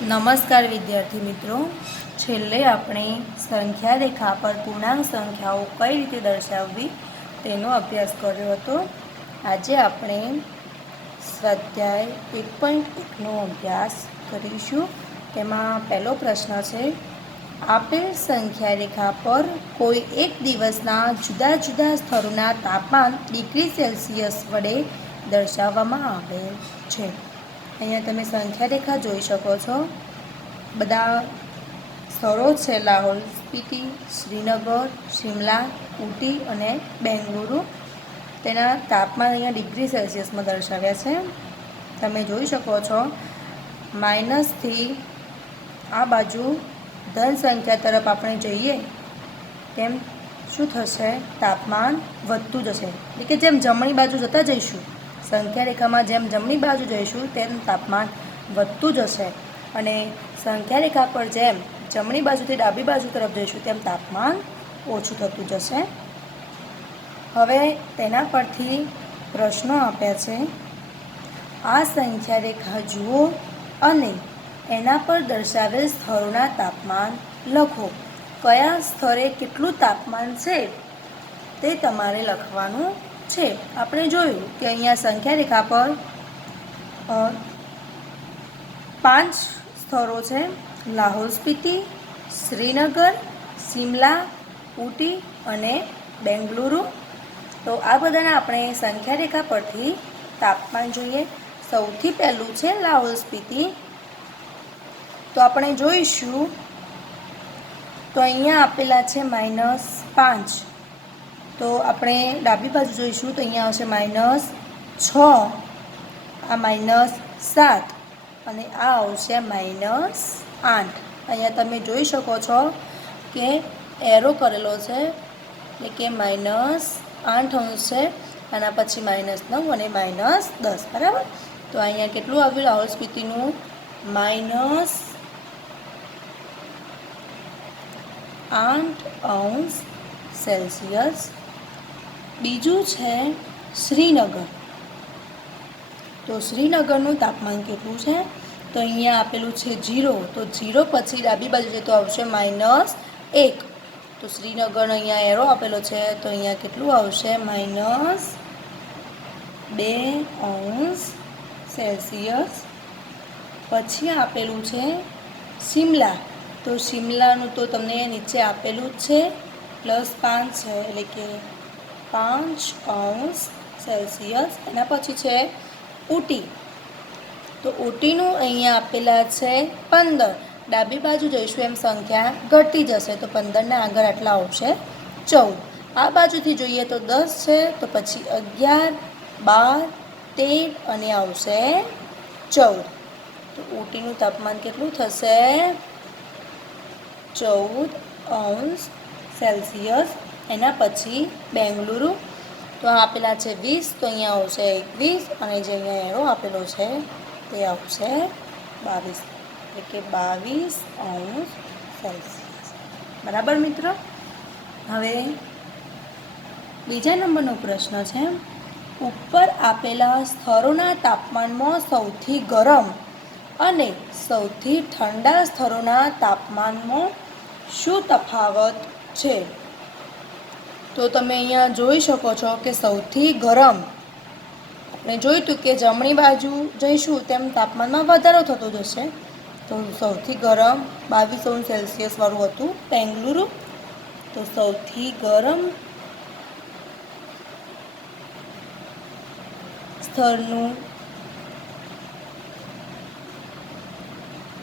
નમસ્કાર વિદ્યાર્થી મિત્રો, છેલ્લે આપણે સંખ્યા રેખા પર પૂર્ણાંક સંખ્યાઓ કઈ રીતે દર્શાવવી તેનો અભ્યાસ કર્યો હતો. આજે આપણે સ્વાધ્યાય 1.1નો અભ્યાસ કરીશું. તેમાં પહેલો પ્રશ્ન છે, આપેલ સંખ્યા રેખા પર કોઈ એક દિવસના જુદા જુદા સ્થળોના તાપમાન ડિગ્રી સેલ્સિયસ વડે દર્શાવવામાં આવેલ છે. અહીંયા તમે સંખ્યા રેખા જોઈ શકો છો. બધા સ્થળો છે લાહોલ સ્પીતિ, શ્રીનગર, શિમલા, ઊટી અને બેંગલુરુ. તેના તાપમાન અહીંયા ડિગ્રી સેલ્સિયસમાં દર્શાવ્યા છે. તમે જોઈ શકો છો માઇનસથી આ બાજુ ધન સંખ્યા તરફ આપણે જઈએ તેમ શું થશે? તાપમાન વધતું જશે. એટલે કે જેમ જમણી બાજુ જતા જઈશું, સંખ્યા રેખામાં જેમ જમણી બાજુ જઈશું તેમ તાપમાન વધતું જશે, અને સંખ્યા રેખા પર જેમ જમણી બાજુથી ડાબી બાજુ તરફ જઈશું તેમ તાપમાન ઓછું થતું જશે. હવે તેના પરથી પ્રશ્નો આપ્યા છે. આ સંખ્યા રેખા જુઓ અને એના પર દર્શાવેલ સ્થળોના તાપમાન લખો. કયા સ્થળે કેટલું તાપમાન છે તે તમારે લખવાનું છે. આપણે જોયું કે અહીંયા સંખ્યા રેખા પર 5 સ્થળો છે: લાહોલ સ્પીતિ, શ્રીનગર, શિમલા, ઊટી અને બેંગલુરુ. તો આ બધાના આપણે સંખ્યા રેખા પરથી તાપમાન જોઈએ. સૌથી પહેલું છે લાહોલ સ્પીતિ. તો આપણે જોઈશું તો અહીંયા આપેલા છે -5. તો આપણે ડાબી બાજુ જોઈશું તો અહીંયા આવશે -6, આ -7 અને આ આવશે -8. અહીંયા તમે જોઈ શકો છો કે એરો કરેલો છે, એટલે કે -8° છે, આના પછી -9 અને -10. બરાબર. તો અહીંયા કેટલું આવ્યું લાહોલ સ્પીતિનું? -8° સેલ્સિયસ. બીજું છે શ્રીનગર. તો શ્રીનગરનું તાપમાન કેટલું છે? તો અહીંયા આપેલું છે 0. તો 0 પછી ડાબી બાજુ છે તો આવશે -1. તો શ્રીનગરનો અહીંયા એરો આપેલો છે તો અહીંયા કેટલું આવશે? -2° સેલ્સિયસ. પછી આપેલું છે શિમલા. તો શિમલાનું તો તમને નીચે આપેલું જ છે, +5 છે, એટલે કે 5° સેલ્સિયસ. એના પછી છે ઊટી. તો ઊટીનું અહીંયા આપેલા છે 15. ડાબી બાજુ જઈશું એમ સંખ્યા ઘટતી જશે, તો 15ના આગળ આટલા આવશે 14. આ બાજુથી જોઈએ તો 10 છે, તો પછી 11, 12, 13 અને આવશે 14. તો ઊટીનું તાપમાન કેટલું થશે? 14° સેલ્સિયસ. એના પછી બેંગલુરુ. તો આપેલા છે 20, તો અહીંયા આવશે 21, અને જે અહીંયા એરો આપેલો છે તે આવશે 22, એટલે કે 22° સેલ્સિયસ. બરાબર મિત્રો. હવે બીજા નંબરનો પ્રશ્ન છે, ઉપર આપેલા સ્થળોના તાપમાનમાં સૌથી ગરમ અને સૌથી ઠંડા સ્થળોના તાપમાનમાં શું તફાવત છે? તો તમે અહીંયા જોઈ શકો છો કે સૌથી ગરમ, આપણે જોયું હતું કે જમણી બાજુ જઈશું તેમ તાપમાનમાં વધારો થતો જશે. તો સૌથી ગરમ 22° સેલ્સિયસ વાળું હતું બેંગલુરુ. તો સૌથી ગરમ સ્થળનું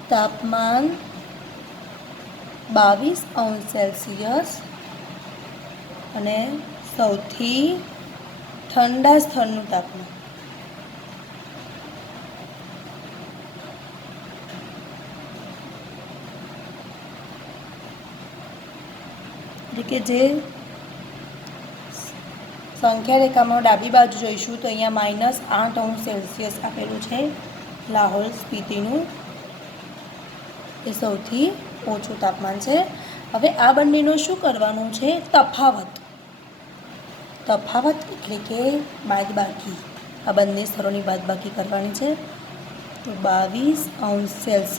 તાપમાન 22° સેલ્સિયસ, અને સૌથી ઠંડા સ્થળનું તાપમાન એટલે કે જે સંખ્યા રેખામાં ડાબી બાજુ જોઈશું તો અહીંયા -8° સેલ્સિયસ આપેલું છે લાહોલ સ્પીતિનું. એ સૌથી ઓછું તાપમાન છે. હવે આ બંનેનું શું કરવાનું છે? તફાવત એટલે કે બાદબાકી. આ બંને સ્થળોની બાદબાકી કરવાની છે. તો 22°C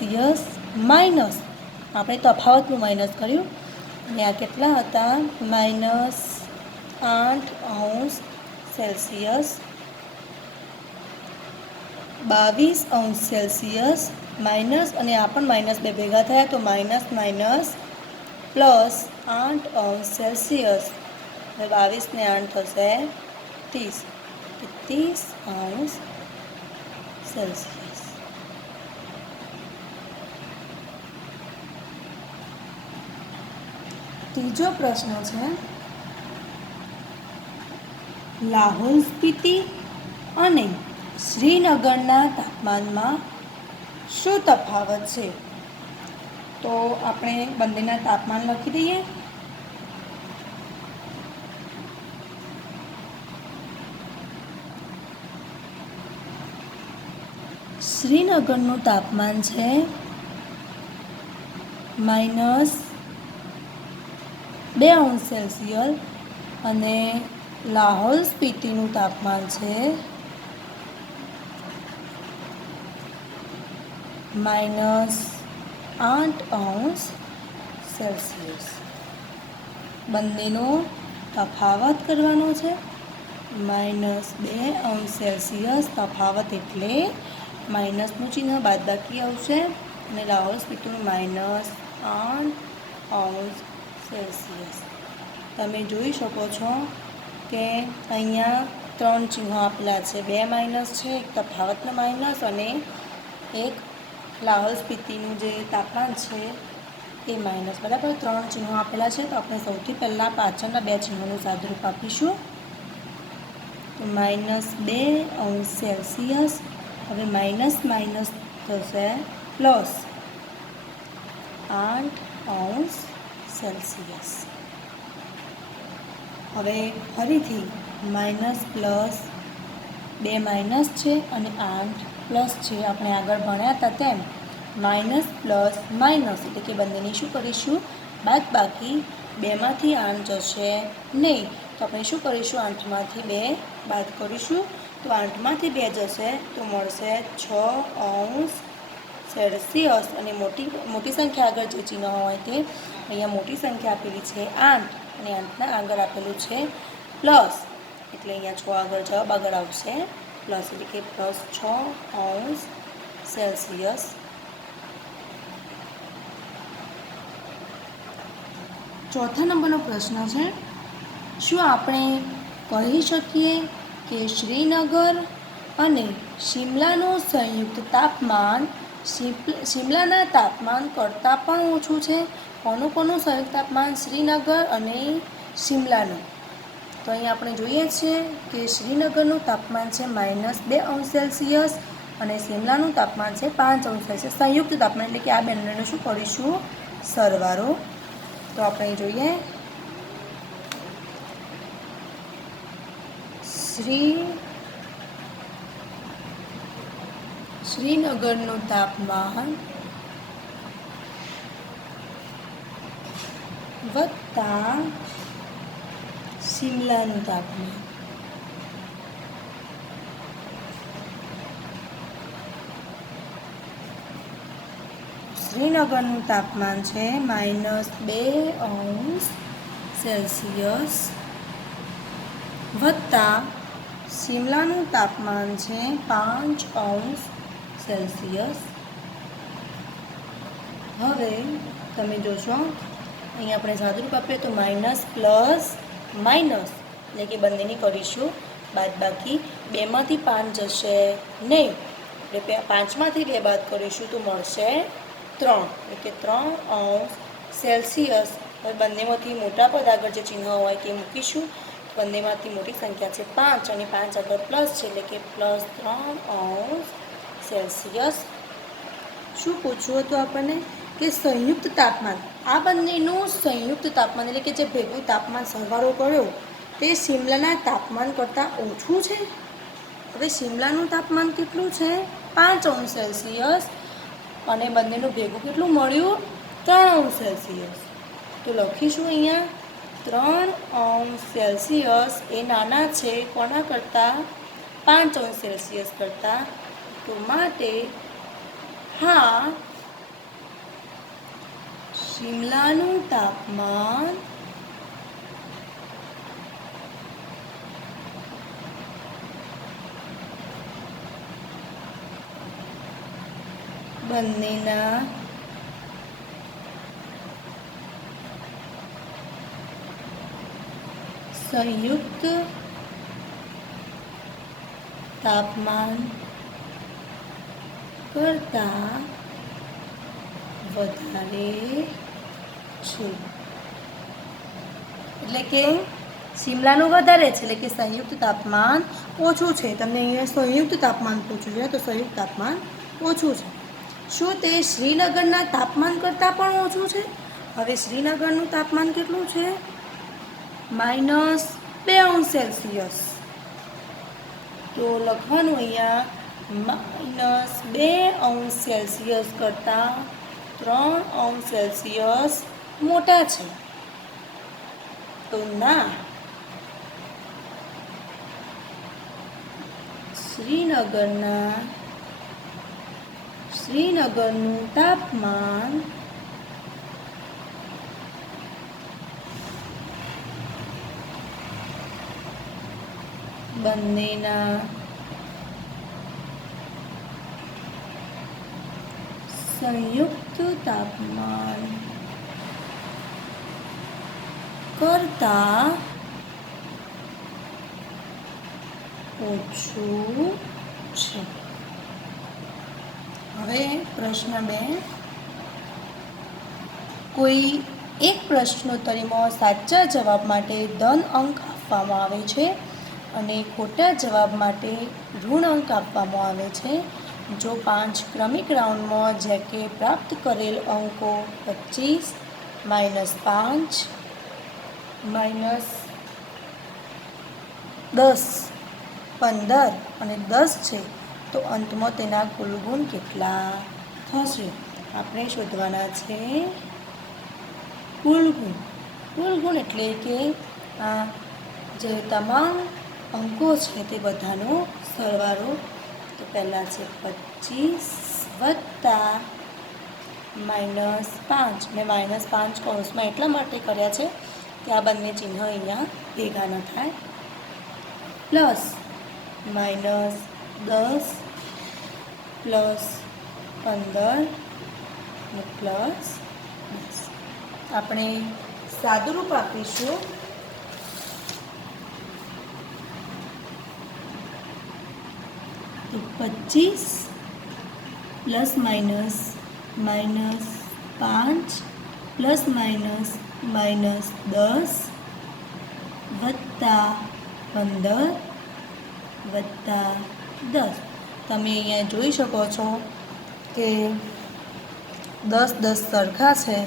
માઇનસ, આપણે તફાવતનું માઇનસ કર્યું, અને આ કેટલા હતા? -8°C. 22°C માઇનસ, અને આ પણ -2 ભેગા થયા તો માઇનસ માઇનસ પ્લસ 8°C. હવે 22 ને 8 થશે 30, 30°C. ત્રીજો પ્રશ્ન છે, લાહોલ સ્પીતિ અને શ્રીનગરના તાપમાનમાં શું તફાવત છે? તો આપણે બંનેના તાપમાન લખી દઈએ. શ્રીનગરનું તાપમાન છે -2°C અને લાહોલ સ્પીતિનું તાપમાન છે -8°C. બંનેનો તફાવત કરવાનો છે. -2°C તફાવત એટલે માઇનસનું ચિહ્ન બાદબાકી આવશે, અને લાહોલ સ્પીતિનું -8°C. તમે જોઈ શકો છો કે અહીંયા 3 ચિહ્નો આપેલા છે, 2 માઇનસ છે, એક તફાવતનો માઇનસ અને એક લાહોલ સ્પીતિનું જે તાપમાન છે એ માઇનસ. બરાબર, 3 ચિહ્નો આપેલા છે. તો આપણે સૌથી પહેલાં પાછળના 2 ચિહ્નોનું સાદુરૂપ આપીશું. તો -2°C. હવે માઇનસ માઇનસ થશે પ્લસ 8°C. હવે ફરીથી માઇનસ પ્લસ 2 માઇનસ છે અને 8 પ્લસ છે. આપણે આગળ ભણ્યા હતા તેમ માઇનસ પ્લસ માઇનસ એટલે કે બંનેની શું કરીશું? બાદબાકી. 2માંથી 8 જશે નહીં, તો આપણે શું કરીશું? 8માંથી 2 બાદ કરીશું. તો 8માંથી 2 જશે તો મળશે 6°C. અને મોટી સંખ્યા આગળ જે ચિહ્ન હોય તે અહીંયા મોટી સંખ્યા આપેલી છે 8, અને 8ના આગળ આપેલું છે પ્લસ, એટલે અહીંયા 6 આગળ જવાબ આગળ આવશે પ્લસ, એટલે કે પ્લસ 6°C. ચોથા નંબરનો પ્રશ્ન છે, શું આપણે કહી શકીએ કે શ્રીનગર અને શિમલાનું સંયુક્ત તાપમાન શિમલાના તાપમાન કરતાં પણ ઓછું છે? કોનું સંયુક્ત તાપમાન? શ્રીનગર અને શિમલાનું. તો અહીં આપણે જોઈએ છીએ કે શ્રીનગરનું તાપમાન છે -2°C અને શિમલાનું તાપમાન છે 5°C. સંયુક્ત તાપમાન એટલે કે આ બંનેનો શું કરીશું? સરવાળો. તો આપણે જોઈએ, શ્રીનગરનું તાપમાન વત્તા શિમલાનું તાપમાન. શ્રીનગરનું તાપમાન છે -2°C વત્તા શિમલાનું તાપમાન છે 5°C. હવે તમે જોશો અહીં આપણે સાદુરૂપ આપીએ તો માઇનસ પ્લસ માઇનસ એટલે કે બંનેની કરીશું બાદબાકી. 2માંથી 5 જશે નહીં, એટલે 5માંથી 2 બાદ કરીશું તો મળશે 3, એટલે કે 3°C. હવે બંનેમાંથી મોટા પદ આગળ જે ચિહ્ન હોય તે મૂકીશું. બંનેમાંથી મોટી સંખ્યા છે 5 અને 5 આગળ પ્લસ છે, એટલે કે પ્લસ 3°C. શું પૂછવું હતું આપણને? કે સંયુક્ત તાપમાન, આ બંનેનું સંયુક્ત તાપમાન એટલે કે જે ભેગું તાપમાન સરવાળો કર્યો તે શિમલાના તાપમાન કરતાં ઓછું છે. હવે શિમલાનું તાપમાન કેટલું છે? 5°C અને બંનેનું ભેગું કેટલું મળ્યું? 3°C. તો લખીશું અહીંયા 3°C એ નાના છે કોના કરતાં? 5°C કરતાં. તો માટે હા, શિમલાનું તાપમાન બંનેના સંયુક્ત તાપમાન કરતાં વધારે છે. એટલે કે શિમલાનું વધારે છે, એટલે કે સંયુક્ત તાપમાન ઓછું છે. તમને અહીંયા સંયુક્ત તાપમાન પૂછ્યું છે, તો સંયુક્ત તાપમાન ઓછું છે. શું તે શ્રીનગરના તાપમાન કરતાં પણ ઓછું છે? હવે શ્રીનગરનું તાપમાન કેટલું છે? -2°C. તો લખવાનું અહીંયા -2°C કરતાં 3°C મોટા છે. તો ના, શ્રીનગરનું તાપમાન બંનેના સંયુક્ત તાપમાન કરતાં ઓછું છે. હવે પ્રશ્ન 2. કોઈ એક પ્રશ્નોત્તરીમાં સાચા જવાબ માટે ધન અંક આપવામાં આવે છે અને ખોટા જવાબ માટે ઋણ અંક આપવામાં આવે છે. જો 5 ક્રમિક રાઉન્ડમાં જેકે પ્રાપ્ત કરેલ અંકો 25, -5, -10, 15 અને 10 છે, તો અંતમાં તેના કુલ ગુણ કેટલા થશે? આપણે શોધવાના છે કુલ ગુણ. કુલ ગુણ એટલે કે આ જે તમામ અંકો છે તે બધાનો સરવાળો. તો પહેલાં છે 25 વત્તા -5. મેં -5 કૌંસમાં એટલા માટે કર્યા છે કે આ બંને ચિહ્ન અહીંયા ભેગા ન થાય. પ્લસ -10 પ્લસ 15 અને પ્લસ 10. આપણે સાદુરૂપ આપીશું. તો 25 પ્લસ માઇનસ -5 પ્લસ માઇનસ -10 વત્તા 15 વત્તા 10. તમે અહીંયા જોઈ શકો છો કે 10 સરખા છે,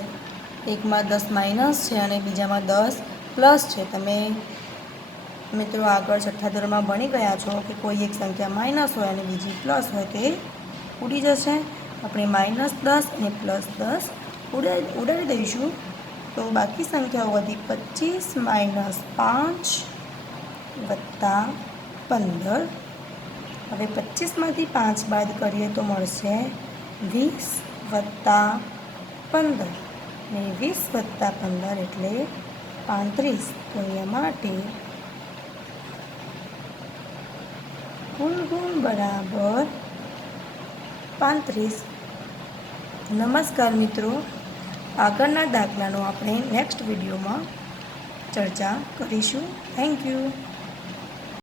એકમાં 10 માઇનસ છે અને બીજામાં 10 પ્લસ છે. તમે મિત્રો આગળ છઠ્ઠા ધોરણમાં ભણી ગયા છો કે કોઈ એક સંખ્યા માઇનસ હોય અને બીજી પ્લસ હોય તે ઉડી જશે. આપણે -10 અને +10 ઉડાડી દઈશું, તો બાકી સંખ્યાઓ વધી 25 -5 વત્તા 15. હવે 25માંથી 5 બાદ કરીએ તો મળશે 20 વત્તા 15 ને 20 વત્તા 15 એટલે 35. તો અહીંયા માટે કુલ ગુણ બરાબર 35. નમસ્કાર મિત્રો, આગળના દાખલાનો આપણે નેક્સ્ટ વિડીયોમાં ચર્ચા કરીશું. Thank you.